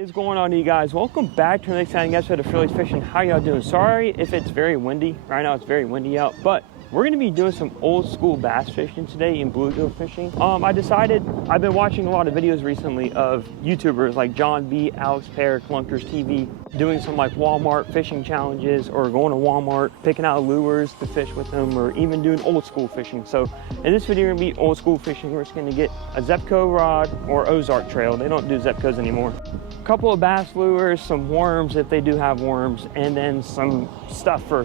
Is going on, you guys? Welcome back to the next exciting episode of Philly's Fishing. How y'all doing? Sorry if it's very windy. Right now it's very windy out, but we're going to be doing some old school bass fishing today in bluegill fishing. I've been watching a lot of videos recently of YouTubers like John B, Alex Pear, Clunkers TV, doing some like Walmart fishing challenges, or going to Walmart, picking out lures to fish with them, or even doing old school fishing. So in this video, we're going to be old school fishing. We're just going to get a Zebco rod or Ozark trail. They don't do Zebcos anymore. A couple of bass lures, some worms if they do have worms, and then some stuff for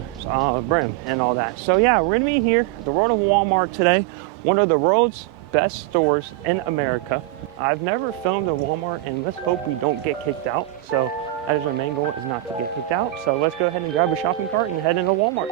brim and all that. So yeah, we're gonna be here at the world of Walmart today, one of the world's best stores in America. I've never filmed at Walmart, and let's hope we don't get kicked out. So that is our main goal, is not to get kicked out. So let's go ahead and grab a shopping cart and head into Walmart.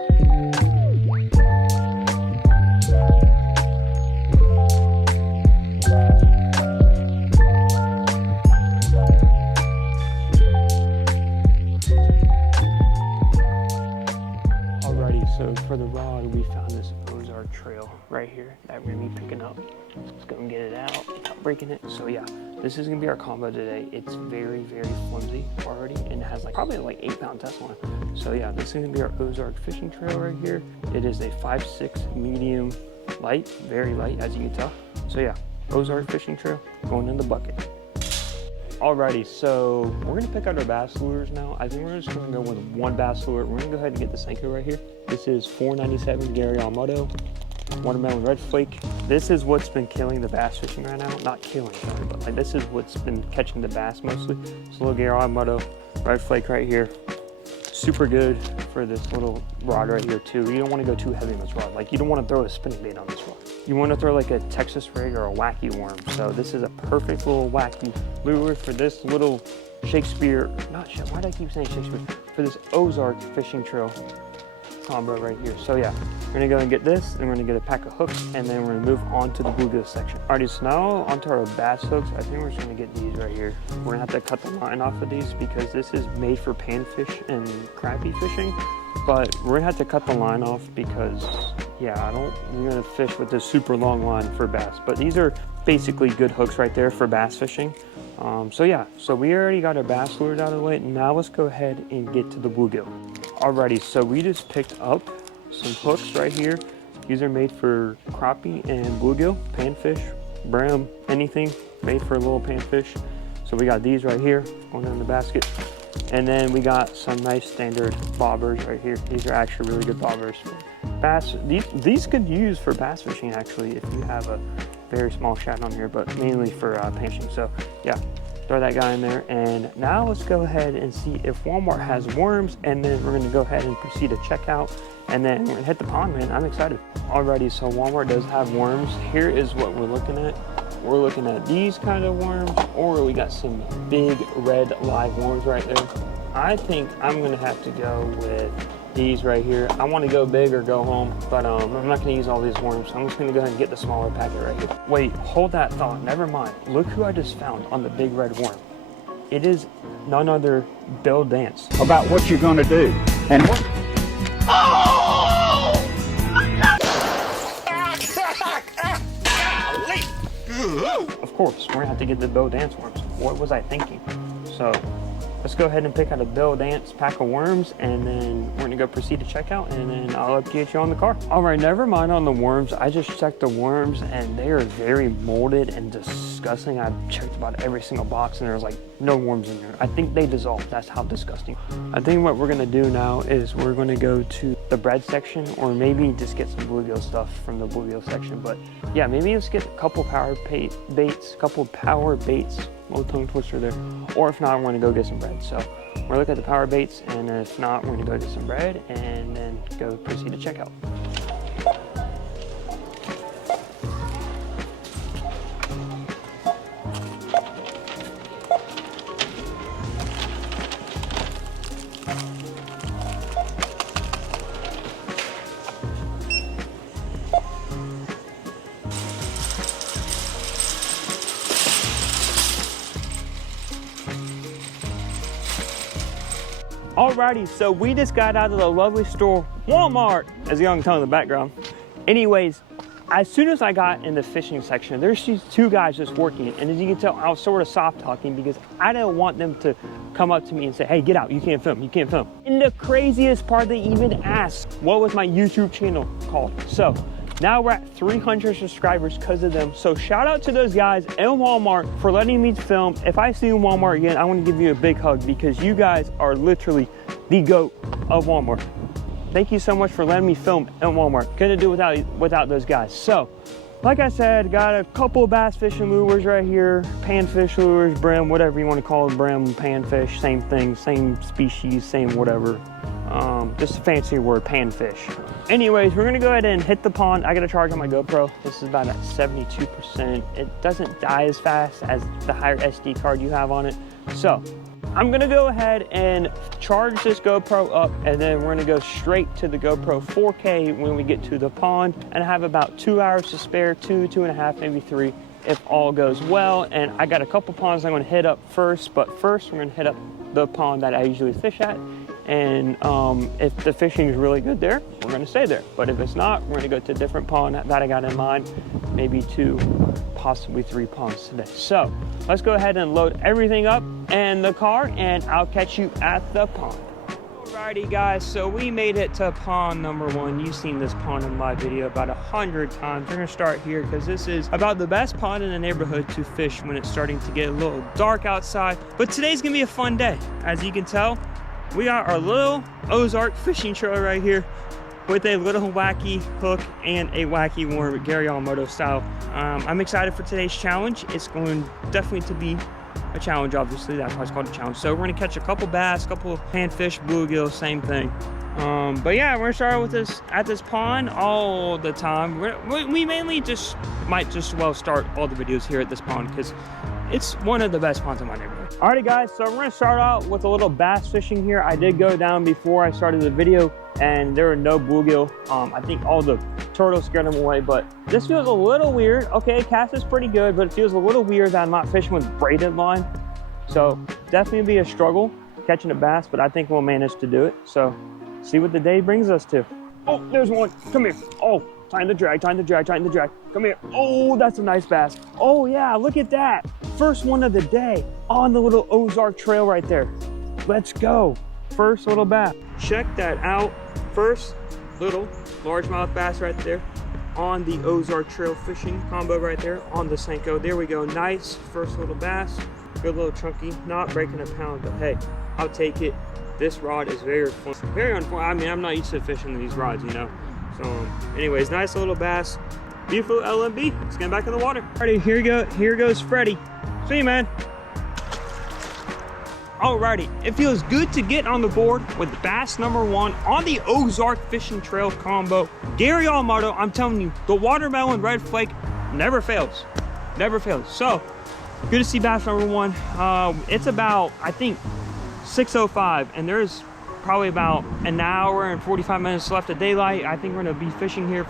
So for the rod, we found this Ozark trail right here that we're gonna be picking up. Let's go and get it out without breaking it. So yeah, this is gonna be our combo today. It's very, very flimsy already, and it has probably 8-pound test on it. So yeah, this is gonna be our Ozark fishing trail right here. It is a 5'6" medium light, very light as you can tell. So yeah, Ozark fishing trail going in the bucket. Alrighty, so we're gonna pick out our bass lures now. I think we're just gonna go with one bass lure. We're gonna go ahead and get the Senko right here. This is 497 Gary Almodo, watermelon red flake. This is what's been killing the bass fishing right now. Not killing, sorry, but this is what's been catching the bass mostly. It's a little Gary Almodo red flake right here. Super good for this little rod right here too. You don't want to go too heavy on this rod. You don't want to throw a spinning bait on this rod. You want to throw a Texas rig or a wacky worm. So this is a perfect little wacky lure for this little Shakespeare, why do I keep saying Shakespeare? For this Ozark fishing trail combo right here. So yeah, we're gonna go and get this, and we're gonna get a pack of hooks, and then we're gonna move on to the bluegill section. Alrighty, so now onto our bass hooks. I think we're just gonna get these right here. We're gonna have to cut the line off of these because this is made for panfish and crappie fishing, but we're gonna have to cut the line off because yeah, we're gonna fish with this super long line for bass, but these are basically good hooks right there for bass fishing. So yeah, so we already got our bass lures out of the way. Now let's go ahead and get to the bluegill. Alrighty, so we just picked up some hooks right here. These are made for crappie and bluegill, panfish, brim, anything made for a little panfish. So we got these right here going in the basket. And then we got some nice standard bobbers right here. These are actually really good bobbers for bass. These could use for bass fishing actually if you have a very small shad on here, but mainly for fishing. So yeah, throw that guy in there. And now let's go ahead and see if Walmart has worms, and then we're gonna go ahead and proceed to checkout, and then we're gonna hit the pond, man. I'm excited. Alrighty, so Walmart does have worms. Here is what we're looking at. We're looking at these kind of worms, or we got some big red live worms right there. I think I'm gonna have to go with these right here. I want to go big or go home, but I'm not gonna use all these worms. I'm just gonna go ahead and get the smaller packet right here. Wait, hold that thought, never mind. Look who I just found on the big red worm. It is none other Bill Dance. About what you're gonna do, and what? Of course, we're gonna have to get the Bill Dance worms. What was I thinking? So let's go ahead and pick out a Bill Dance pack of worms, and then we're gonna go proceed to checkout, and then I'll update you on the car. All right, never mind on the worms. I just checked the worms, and they are very molded and disgusting. I've checked about every single box, and there's no worms in there. I think they dissolved. That's how disgusting. I think what we're gonna do now is we're gonna go to the bread section, or maybe just get some bluegill stuff from the bluegill section. But yeah, maybe let's get a couple power baits. Little tongue twister there. Or if not, we're gonna go get some bread. So we're gonna look at the power baits, and if not, we're gonna go get some bread and then go proceed to checkout. Alrighty, so we just got out of the lovely store, Walmart, as you can tell in the background. Anyways, as soon as I got in the fishing section, there's these two guys just working it. And as you can tell, I was sort of soft talking because I didn't want them to come up to me and say, hey, get out, you can't film, you can't film. And the craziest part, they even asked, what was my YouTube channel called? So now we're at 300 subscribers because of them. So shout out to those guys in Walmart for letting me film. If I see you in Walmart again, I want to give you a big hug because you guys are literally the GOAT of Walmart. Thank you so much for letting me film in Walmart. Couldn't do it without those guys. So, like I said, got a couple bass fishing lures right here. Panfish lures, brim, whatever you want to call it. Brim, panfish, same thing, same species, same whatever. Just a fancy word, panfish. Anyways, we're gonna go ahead and hit the pond. I gotta charge on my GoPro. This is about at 72%. It doesn't die as fast as the higher SD card you have on it. So, I'm gonna go ahead and charge this GoPro up, and then we're gonna go straight to the GoPro 4K when we get to the pond, and I have about 2 hours to spare, 2.5, maybe 3, if all goes well. And I got a couple ponds I'm gonna hit up first, but first we're gonna hit up the pond that I usually fish at. And if the fishing is really good there, we're gonna stay there. But if it's not, we're gonna go to a different pond that I got in mind, maybe 2, possibly 3 ponds today. So let's go ahead and load everything up in the car, and I'll catch you at the pond. Alrighty guys, so we made it to pond number 1. You've seen this pond in my video about 100 times. We're gonna start here because this is about the best pond in the neighborhood to fish when it's starting to get a little dark outside. But today's gonna be a fun day. As you can tell, we got our little Ozark fishing trail right here with a little wacky hook and a wacky worm, Gary Yamamoto style. I'm excited for today's challenge. It's going definitely to be a challenge, obviously. That's why it's called a challenge. So we're gonna catch a couple bass, couple panfish, bluegill, same thing. But yeah, we're gonna start with this at this pond all the time. We mainly just might just well start all the videos here at this pond because it's one of the best ponds in my neighborhood. Alrighty guys, so we're gonna start out with a little bass fishing here. I did go down before I started the video and there were no bluegill. I think all the turtles scared them away, but this feels a little weird. Okay, cast is pretty good, but it feels a little weird that I'm not fishing with braided line. So definitely be a struggle catching a bass, but I think we'll manage to do it. So see what the day brings us to. Oh, there's one, come here. Oh, time to drag, time to drag, time to drag. Come here. Oh, that's a nice bass. Oh yeah, look at that. First one of the day on the little Ozark trail right there. Let's go. First little bass. Check that out. First little largemouth bass right there on the Ozark trail fishing combo right there on the Senko. There we go. Nice first little bass. Good little chunky. Not breaking a pound, but hey, I'll take it. This rod is very fun. Very unfortunate. I mean, I'm not used to fishing these rods, you know. So anyways, nice little bass. Beautiful LMB. Let's get back in the water. Alrighty, here we go. Here goes Freddie. See you, man. Alrighty, it feels good to get on the board with bass number 1 on the Ozark Fishing Trail combo. Gary Yamamoto, I'm telling you, the watermelon red flake never fails. Never fails. So, good to see bass number 1. It's about, I think, 6:05, and there's probably about an hour and 45 minutes left of daylight. I think we're gonna be fishing here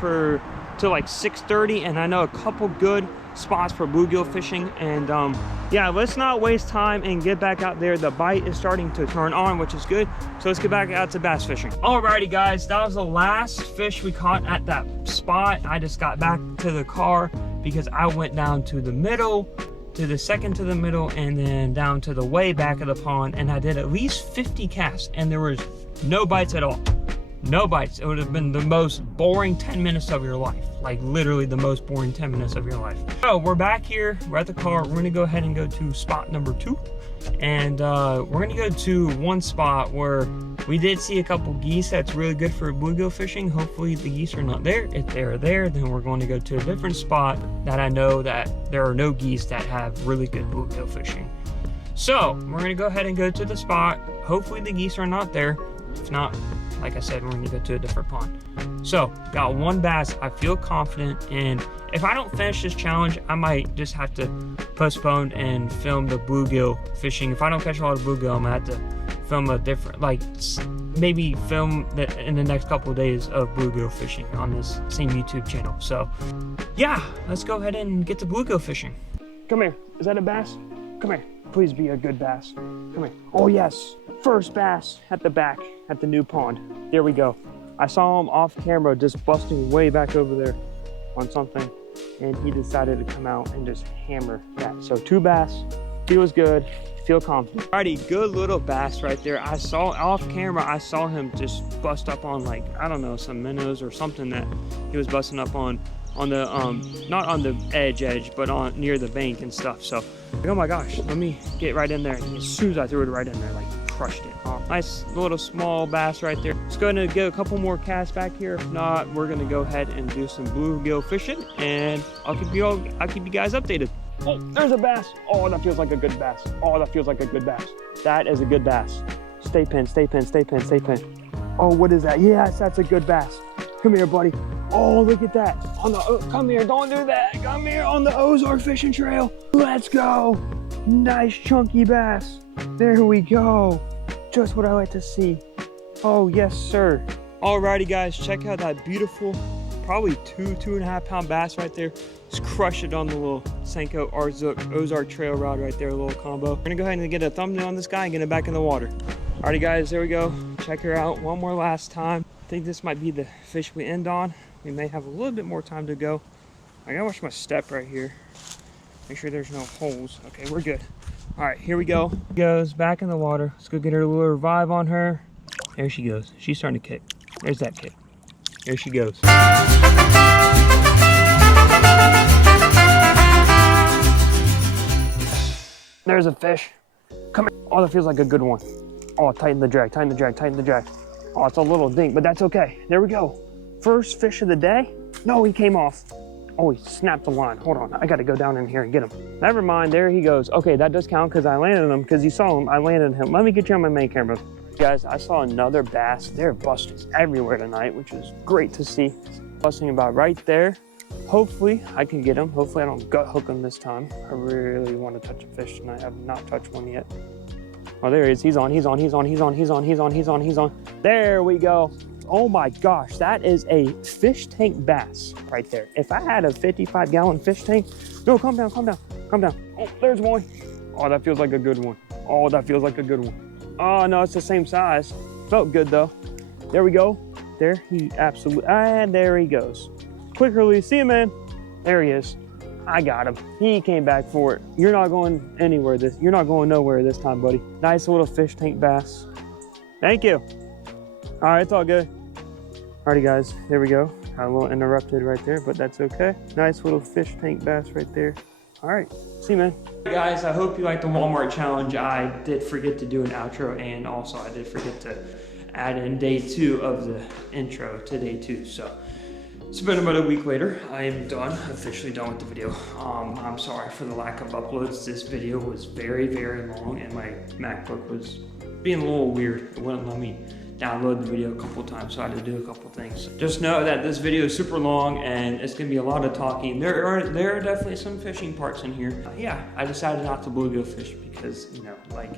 till like 6:30, and I know a couple good spots for bluegill fishing. And yeah, let's not waste time and get back out there. The bite is starting to turn on, which is good. So let's get back out to bass fishing. Alrighty guys, that was the last fish we caught at that spot. I just got back to the car because I went down to the middle, to the second to the middle, and then down to the way back of the pond, and I did at least 50 casts and there was no bites at all. No bites. It would have been the most boring 10 minutes of your life. Like literally the most boring 10 minutes of your life. So we're back here, we're at the car. We're gonna go ahead and go to spot number 2. And we're gonna go to one spot where we did see a couple geese that's really good for bluegill fishing. Hopefully the geese are not there. If they're there, then we're going to go to a different spot that I know that there are no geese that have really good bluegill fishing. So we're gonna go ahead and go to the spot. Hopefully the geese are not there. If not, like I said, we're gonna go to a different pond. So, got one bass. I feel confident, and if I don't finish this challenge, I might just have to postpone and film the bluegill fishing. If I don't catch a lot of bluegill, I'm gonna have to film a different, like maybe film in the next couple of days of bluegill fishing on this same YouTube channel. So, yeah, let's go ahead and get to bluegill fishing. Come here. Is that a bass? Come here. Please be a good bass. Come here. Oh yes, first bass at the back at the new pond. There we go. I saw him off camera just busting way back over there. on something, and he decided to come out and just hammer that. So 2 bass, feels good, feel confident. Alrighty, good little bass right there. I saw off camera, I saw him just bust up on, like, I don't know, some minnows or something that he was busting up on the not on the edge, but on near the bank and stuff. So like, oh my gosh, let me get right in there. And as soon as I threw it right in there, like, crushed it. Nice little small bass right there. Let's go ahead and get a couple more casts back here. If not, we're gonna go ahead and do some bluegill fishing, and I'll keep you guys updated. Oh, there's a bass. Oh, that feels like a good bass. Oh, that feels like a good bass. That is a good bass. Stay pin, stay pin, stay pin, stay pin. Oh, what is that? Yes, that's a good bass. Come here, buddy. Oh, look at that. Come here, don't do that. Come here on the Ozark fishing trail. Let's go. Nice chunky bass. There we go. Just what I like to see. Oh, yes, sir. Alrighty, guys, check out that beautiful, probably 2.5 pound bass right there. Just crush it on the little Senko Ozark trail rod right there, a little combo. We're gonna go ahead and get a thumbnail on this guy and get it back in the water. Alrighty, guys, there we go. Check her out one more last time. I think this might be the fish we end on. We may have a little bit more time to go. I gotta watch my step right here. Make sure there's no holes. Okay, we're good. All right, here we go. Goes back in the water. Let's go get her a little revive on her. There she goes. She's starting to kick. There's that kick. There she goes. There's a fish. Come here. Oh, that feels like a good one. Oh, tighten the drag, tighten the drag, tighten the drag. Oh, it's a little dink, but that's okay. There we go. First fish of the day. No, he came off. Oh, he snapped the line. Hold on, I gotta go down in here and get him. Never mind, there he goes. Okay, that does count because I landed him, because you saw him, I landed him. Let me get you on my main camera. Guys, I saw another bass. They're busting everywhere tonight, which is great to see. Busting about right there. Hopefully, I can get him. Hopefully, I don't gut hook him this time. I really want to touch a fish tonight. I have not touched one yet. Oh, there he is. He's on, he's on, he's on, he's on, he's on, he's on, he's on, he's on. There we go. Oh my gosh, that is a fish tank bass right there. If I had a 55-gallon fish tank, no, calm down, calm down, calm down. Oh, there's one. Oh, that feels like a good one. Oh, that feels like a good one. Oh no, it's the same size. Felt good though. There we go. There he absolutely, and there he goes. Quick release, see you, man. There he is. I got him. He came back for it. You're not going anywhere you're not going nowhere this time, buddy. Nice little fish tank bass. Thank you. All right, it's all good. Alrighty, guys, there we go. Got a little interrupted right there, but that's okay. Nice little fish tank bass right there. All right, see you, man. Hey guys, I hope you liked the Walmart challenge. I did forget to do an outro, and also I did forget to add in day 2 of the intro to day 2. So it's been about a week later. I am done, officially done with the video. I'm sorry for the lack of uploads. This video was very, very long, and my MacBook was being a little weird. It wouldn't let me download the video a couple times, so I had to do a couple things. Just know that this video is super long and it's gonna be a lot of talking. There are definitely some fishing parts in here. Yeah, I decided not to bluegill fish because, you know, like,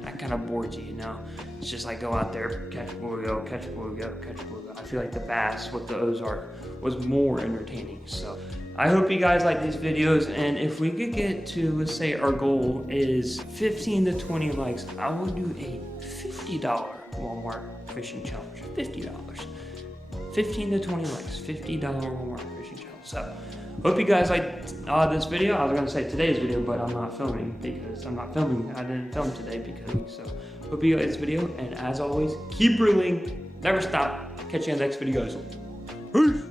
that kind of bored you, you know? It's just like go out there, catch bluegill, catch bluegill, catch bluegill. I feel like the bass with the Ozark was more entertaining. So I hope you guys like these videos, and if we could get to, let's say our goal is 15 to 20 likes, I will do a $50 Walmart fishing challenge. $50. 15 to 20 likes, $50 Walmart fishing challenge. So hope you guys liked this video. I was gonna say today's video, but I'm not filming because I'm not filming. I didn't film today because, so hope you liked this video, and as always, keep reeling, never stop. Catch you in the next video, guys. Peace.